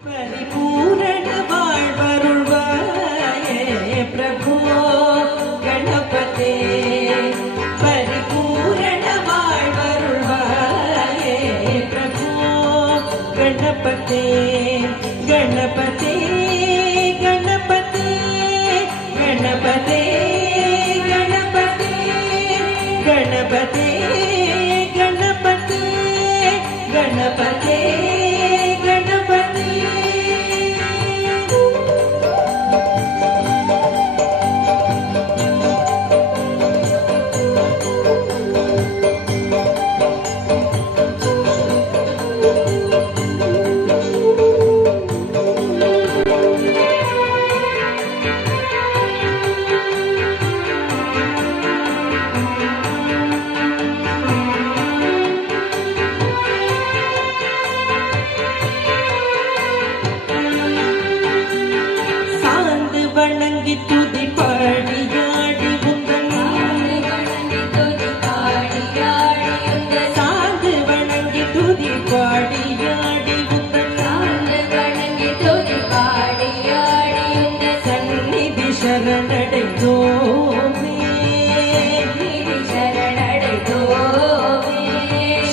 பரிபூரண வாழ்வருள்வாயே பிரபு கணபதே, பரிபூரண வாழ்வருள்வாயே பிரபு கணபதே, கணபதே கணபதே கணபதே கணபதே கணபதே கணபதே கணபதே வணங்கி துதி பாடியாடி சாந்து வணங்கி துதி பாடியாடி சந்நிதி சரணடைந்தோமே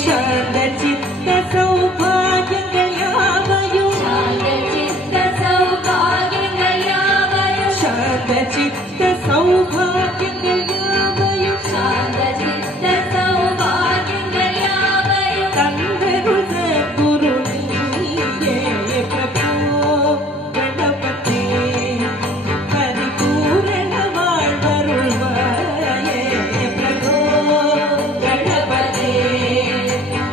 சாந்த சித்த சௌபாகியங்கள் யாவையும் சித்த சௌபாகியங்கள் யாவையும் தந்தருத குரு நீயே பிரபு கணபதே, பரிபூரண வாழ்வருள்வாயே பிரபு கணபதே,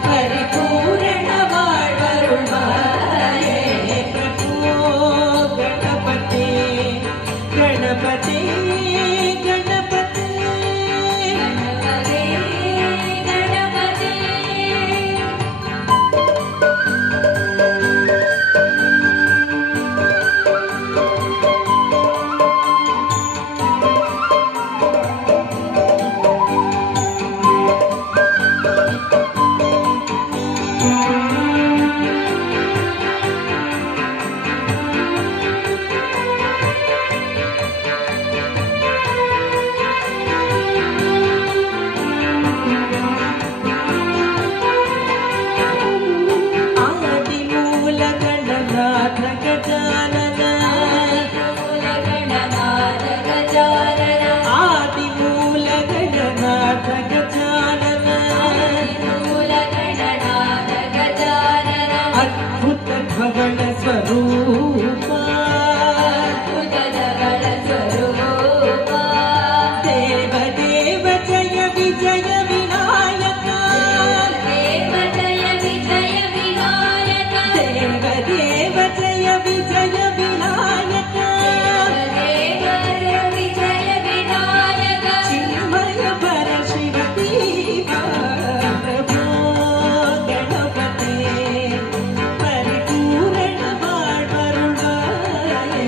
பரிபூரண வாழ்வருள்வாயே பிரபு கணபதே, கணபதே கணபதே अद्भुत भवन स्वरूपा देव देव जय विजय विनायक, देव देव जय विजय विनायक, चिन्मय पर शिव दीवा प्रभु गणपते, परिपूर्ण வாழ்வருள்வாயே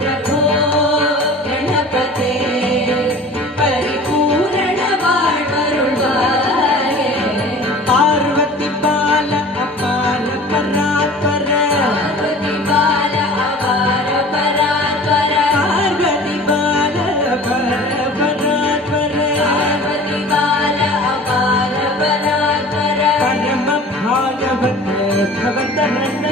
பிரபு கணபதே, परिपूर्ण வாழ்வருள்வாயே பார்வதி பால அபார பராத்பர, பார்வதி பால அபார பராத்பர, பார்வதி பால அபார பராத்பர, பார்வதி பால அபார பராத்பர, பரம பாகவத பவதரண